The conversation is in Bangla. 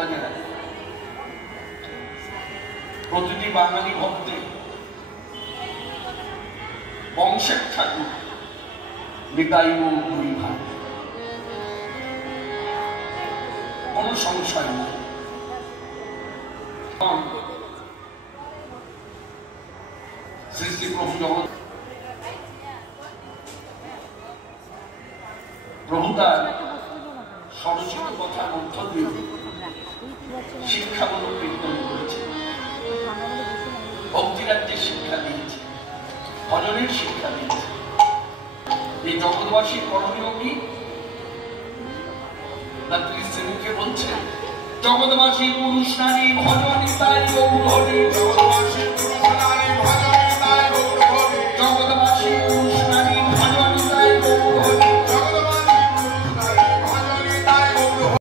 বলা যায় প্রতিটি বাঙালি ভক্তে বংশের ঠাকুর নিতাই ও দুই ভাই, কোন সংশয় নেই। শ্রী শ্রী প্রভু জগৎ প্রভু তার সরচিত কথার মধ্য দিয়ে শিক্ষামূলক কীর্তন করেছে, ভক্তিরাজ্যের শিক্ষা দিয়েছে, ভজনের শিক্ষা দিয়েছে। এই জগৎবাসীর করণীয় কি? তার শ্রীমুখে বলছেন, জগৎবাসী পুরুষ নারী ভজন নিতাই গৌর হরি।